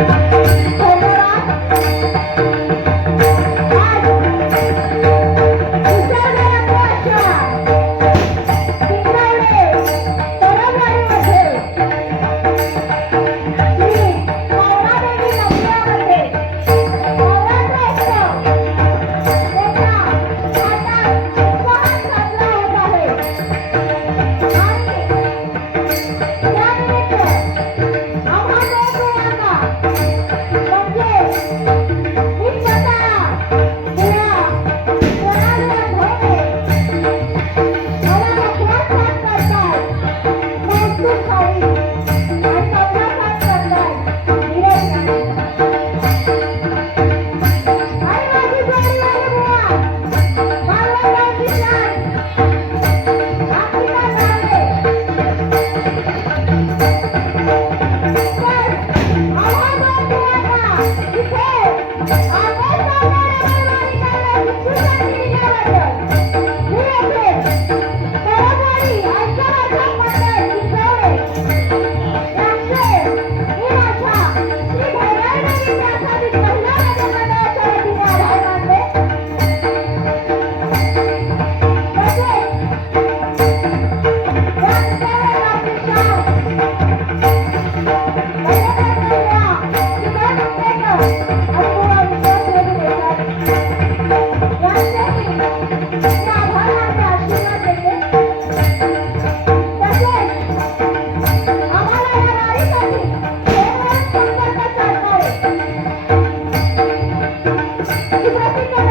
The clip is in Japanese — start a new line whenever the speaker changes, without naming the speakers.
Thank you.
てくださいね。